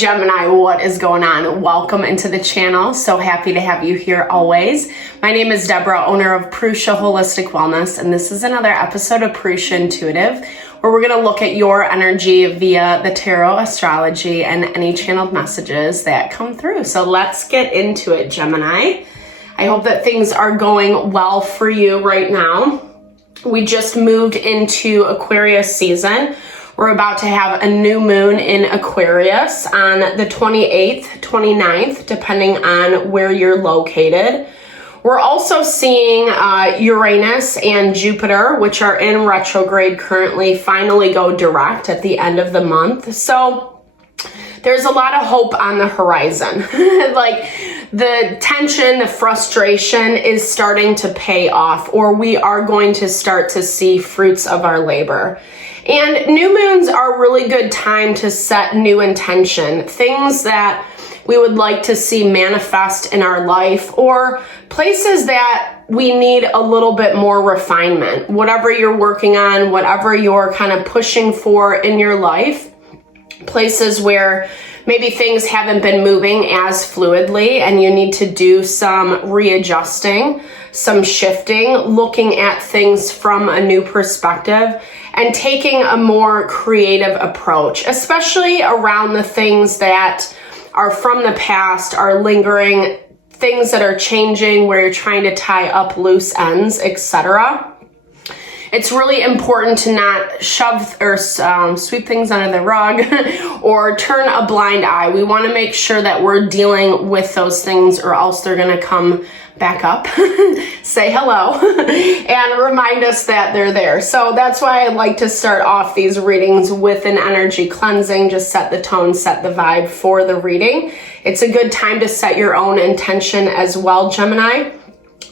Gemini, what is going on? Welcome into the channel. So happy to have you here always. My name is Deborah, owner of Purusha Holistic Wellness, and this is another episode of Purusha Intuitive, where we're going to look at your energy via the tarot, astrology, and any channeled messages that come through. So let's get into it, Gemini. I hope that things are going well for you right now. We just moved into Aquarius season. We're about to have a new moon in Aquarius on the 28th, 29th, depending on where you're located. We're also seeing Uranus and Jupiter, which are in retrograde currently, finally go direct at the end of the month. So there's a lot of hope on the horizon. Like the tension, the frustration is starting to pay off, or we are going to start to see fruits of our labor. And new moons are a really good time to set new intention, things that we would like to see manifest in our life, or places that we need a little bit more refinement. Whatever you're working on, whatever you're kind of pushing for in your life, places where maybe things haven't been moving as fluidly and you need to do some readjusting, some shifting, looking at things from a new perspective, and taking a more creative approach, especially around the things that are from the past, are lingering, things that are changing, where you're trying to tie up loose ends, etc. It's really important to not shove or sweep things under the rug or turn a blind eye. We want to make sure that we're dealing with those things, or else they're going to come back up, say hello, and remind us that they're there. So that's why I like to start off these readings with an energy cleansing, just set the tone, set the vibe for the reading. It's a good time to set your own intention as well, Gemini,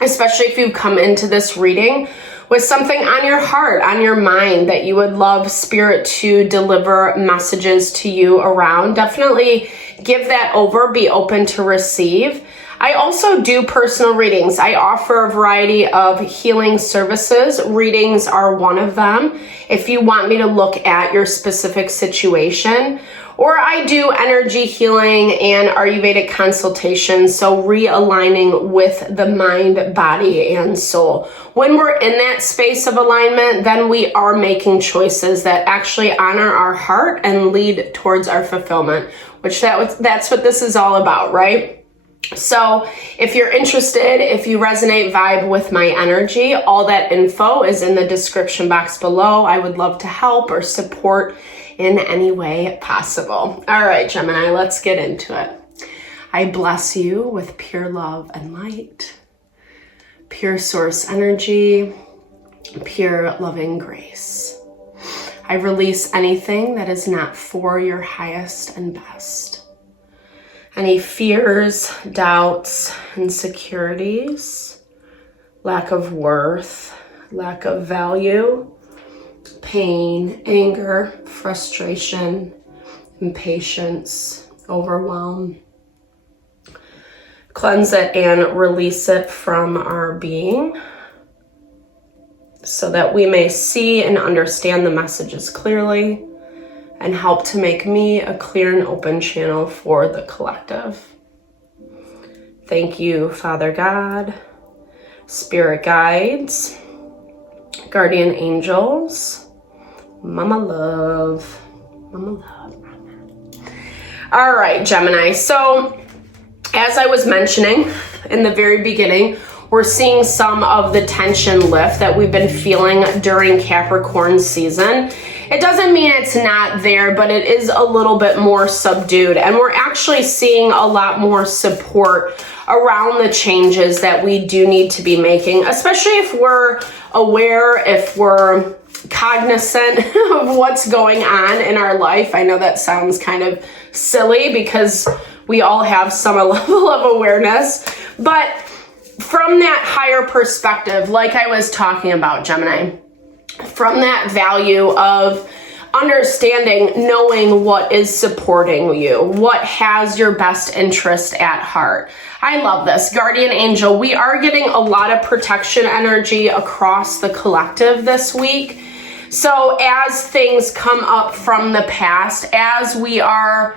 especially if you come into this reading with something on your heart, on your mind, that you would love Spirit to deliver messages to you around. Definitely give that over, be open to receive. I also do personal readings. I offer a variety of healing services. Readings are one of them, if you want me to look at your specific situation. Or I do energy healing and Ayurvedic consultations, so realigning with the mind, body, and soul. When we're in that space of alignment, then we are making choices that actually honor our heart and lead towards our fulfillment, which that's what this is all about, right? So if you're interested, if you resonate, vibe with my energy, all that info is in the description box below. I would love to help or support in any way possible. All right, Gemini, let's get into it. I bless you with pure love and light, pure source energy, pure loving grace. I release anything that is not for your highest and best. Any fears, doubts, insecurities, lack of worth, lack of value, pain, anger, frustration, impatience, overwhelm. Cleanse it and release it from our being so that we may see and understand the messages clearly and help to make me a clear and open channel for the collective. Thank you, Father God, Spirit guides, guardian angels, Mama Love, Mama Love. All right, Gemini. So as I was mentioning in the very beginning, we're seeing some of the tension lift that we've been feeling during Capricorn season. It doesn't mean it's not there, but it is a little bit more subdued. And we're actually seeing a lot more support around the changes that we do need to be making, especially if we're aware, if we're cognizant of what's going on in our life. I know that sounds kind of silly because we all have some level of awareness, but from that higher perspective, like I was talking about, Gemini, from that value of understanding, knowing what is supporting you, what has your best interest at heart. I love this. Guardian angel, we are getting a lot of protection energy across the collective this week. So as things come up from the past, as we are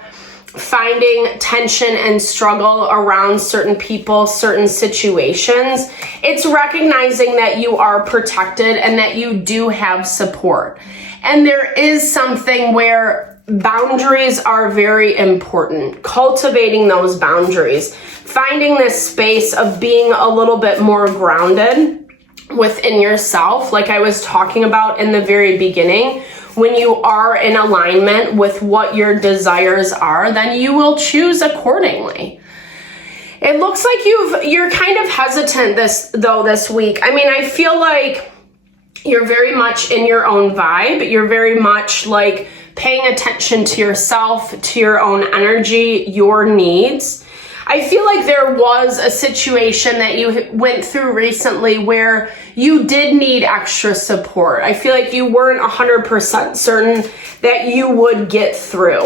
finding tension and struggle around certain people, certain situations. It's recognizing that you are protected and that you do have support. And there is something where boundaries are very important. Cultivating those boundaries, finding this space of being a little bit more grounded within yourself, like I was talking about in the very beginning. When you are in alignment with what your desires are, then you will choose accordingly. It looks like you're kind of hesitant this week. I mean, I feel like you're very much in your own vibe. You're very much like paying attention to yourself, to your own energy, your needs. I feel like there was a situation that you went through recently where you did need extra support. I feel like you weren't 100% certain that you would get through.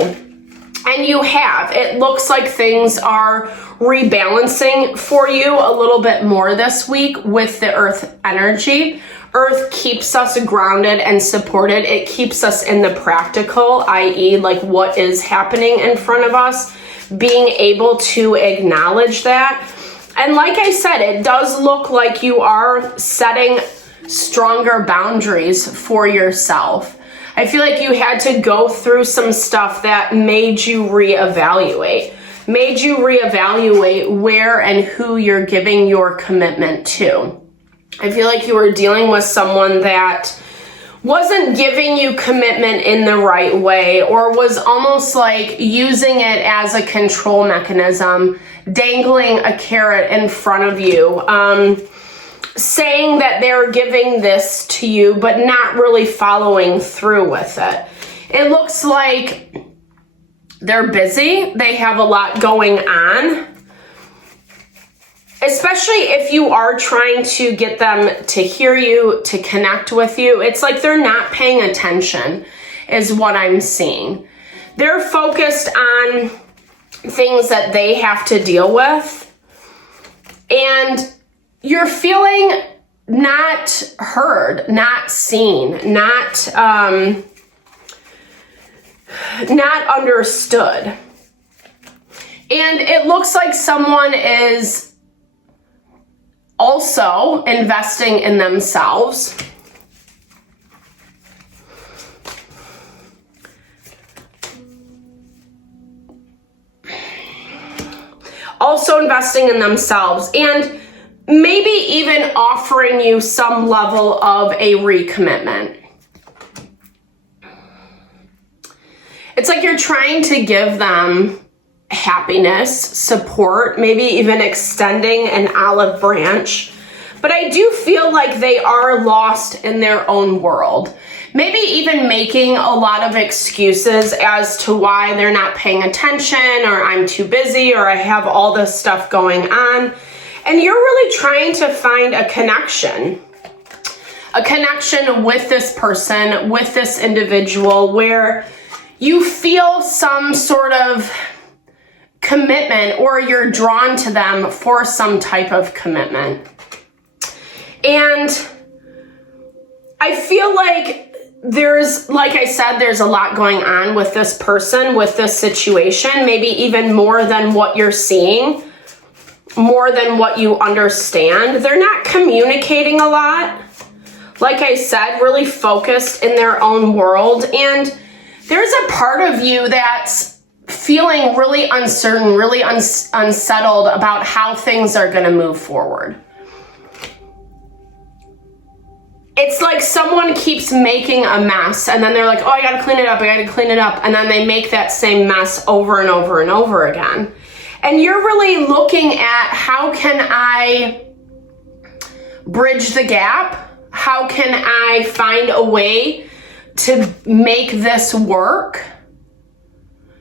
And you have. It looks like things are rebalancing for you a little bit more this week with the earth energy. Earth keeps us grounded and supported. It keeps us in the practical, i.e. like what is happening in front of us. Being able to acknowledge that. And like I said, it does look like you are setting stronger boundaries for yourself. I feel like you had to go through some stuff that made you reevaluate where and who you're giving your commitment to. I feel like you were dealing with someone that wasn't giving you commitment in the right way, or was almost like using it as a control mechanism, dangling a carrot in front of you, saying that they're giving this to you, but not really following through with it. It looks like they're busy. They have a lot going on. Especially if you are trying to get them to hear you, to connect with you. It's like they're not paying attention is what I'm seeing. They're focused on things that they have to deal with. And you're feeling not heard, not seen, not understood. And it looks like someone is also investing in themselves. Also investing in themselves and maybe even offering you some level of a recommitment. It's like you're trying to give them happiness, support, maybe even extending an olive branch. But I do feel like they are lost in their own world. Maybe even making a lot of excuses as to why they're not paying attention, or I'm too busy, or I have all this stuff going on. And you're really trying to find a connection with this person, with this individual, where you feel some sort of commitment, or you're drawn to them for some type of commitment. And I feel like there's, like I said, there's a lot going on with this person, with this situation, maybe even more than what you're seeing, more than what you understand. They're not communicating a lot. Like I said, really focused in their own world. And there's a part of you that's feeling really uncertain, really unsettled about how things are going to move forward. It's like someone keeps making a mess, and then they're like, oh, I got to clean it up. And then they make that same mess over and over and over again. And you're really looking at, how can I bridge the gap? How can I find a way to make this work?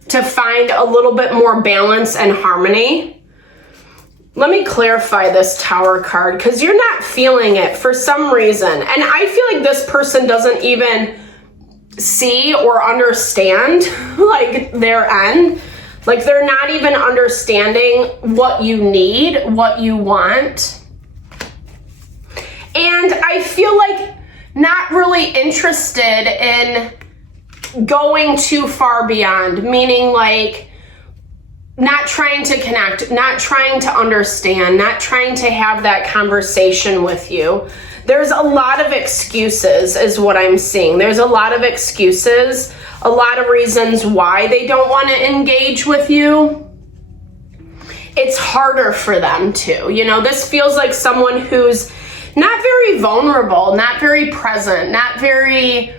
To find a little bit more balance and harmony. Let me clarify this Tower card, because you're not feeling it for some reason. And I feel like this person doesn't even see or understand like their end. Like they're not even understanding what you need, what you want. And I feel like not really interested in going too far beyond, meaning like not trying to connect, not trying to understand, not trying to have that conversation with you. There's a lot of excuses is what I'm seeing. There's a lot of excuses, a lot of reasons why they don't want to engage with you. It's harder for them to. You know, this feels like someone who's not very vulnerable, not very present, not very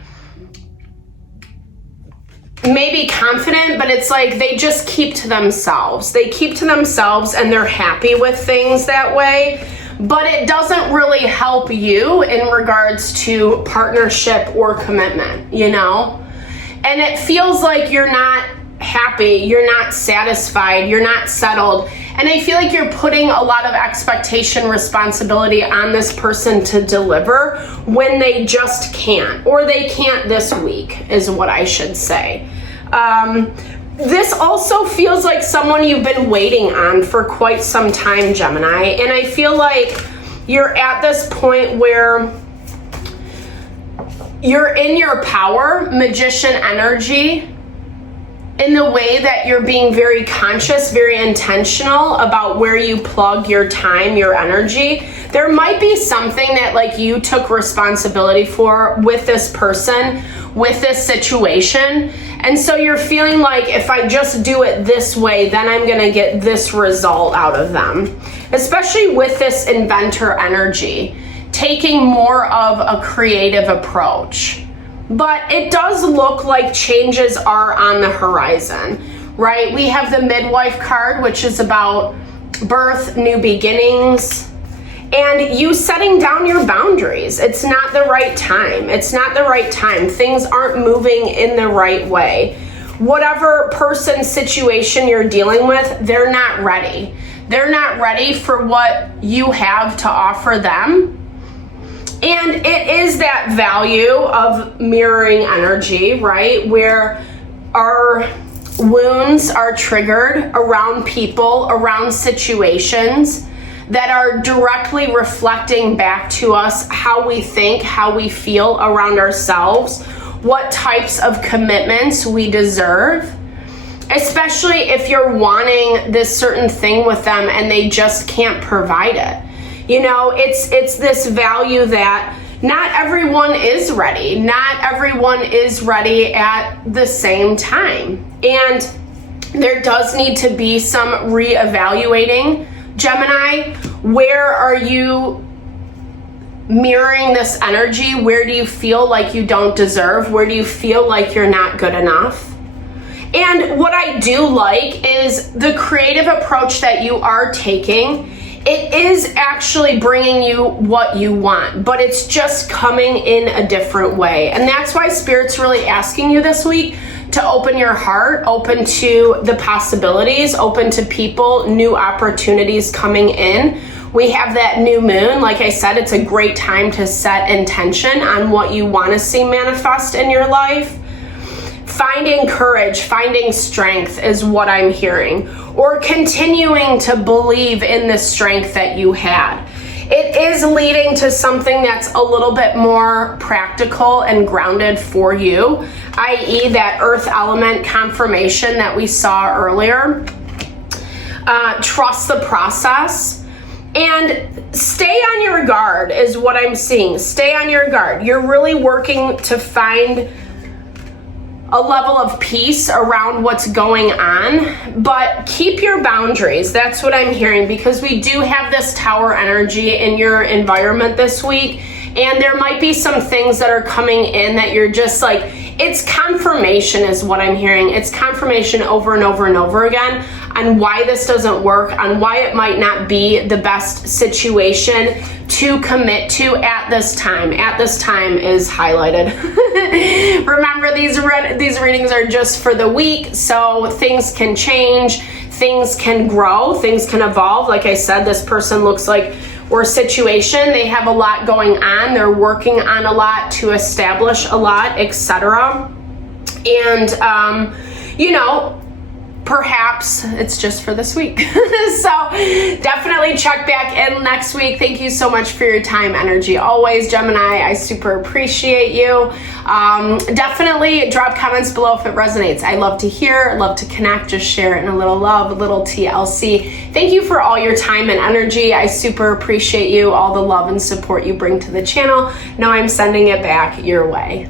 maybe confident, but it's like they just keep to themselves. They keep to themselves and they're happy with things that way, but it doesn't really help you in regards to partnership or commitment, you know? And it feels like you're not happy, you're not satisfied, you're not settled. And I feel like you're putting a lot of expectation, responsibility on this person to deliver when they just can't, or they can't this week is what I should say. This also feels like someone you've been waiting on for quite some time, Gemini. And I feel like you're at this point where you're in your power, magician energy, in the way that you're being very conscious, very intentional about where you plug your time, your energy. There might be something that like you took responsibility for with this person, with this situation. And so you're feeling like if I just do it this way, then I'm gonna get this result out of them. Especially with this inventor energy, taking more of a creative approach. But it does look like changes are on the horizon, right? We have the midwife card, which is about birth, new beginnings, and you setting down your boundaries. It's not the right time. It's not the right time. Things aren't moving in the right way. Whatever person, situation you're dealing with, they're not ready. They're not ready for what you have to offer them. And it is that value of mirroring energy, right? Where our wounds are triggered around people, around situations that are directly reflecting back to us how we think, how we feel around ourselves, what types of commitments we deserve. Especially if you're wanting this certain thing with them and they just can't provide it. You know, it's this value that not everyone is ready. Not everyone is ready at the same time. And there does need to be some reevaluating. Gemini, where are you mirroring this energy? Where do you feel like you don't deserve? Where do you feel like you're not good enough? And what I do like is the creative approach that you are taking. It is actually bringing you what you want, but it's just coming in a different way. And that's why Spirit's really asking you this week to open your heart, open to the possibilities, open to people, new opportunities coming in. We have that new moon. Like I said, it's a great time to set intention on what you want to see manifest in your life. Finding courage, finding strength is what I'm hearing, or continuing to believe in the strength that you had. It is leading to something that's a little bit more practical and grounded for you, i.e. that earth element confirmation that we saw earlier. Trust the process and stay on your guard is what I'm seeing. Stay on your guard. You're really working to find a level of peace around what's going on, but keep your boundaries. That's what I'm hearing, because we do have this tower energy in your environment this week, and there might be some things that are coming in that you're just like, it's confirmation is what I'm hearing. It's confirmation over and over and over again on why this doesn't work, on why it might not be the best situation to commit to at this time. At this time is highlighted. Remember, these readings are just for the week, so things can change, things can grow, things can evolve. Like I said, this person looks like, or situation, they have a lot going on. They're working on a lot to establish a lot, etc. And, you know, perhaps it's just for this week. So definitely check back in next week. Thank you so much for your time, energy. Always, Gemini, I super appreciate you. Definitely drop comments below if it resonates. I love to hear, love to connect, just share it in a little love, a little TLC. Thank you for all your time and energy. I super appreciate you, all the love and support you bring to the channel. Now I'm sending it back your way.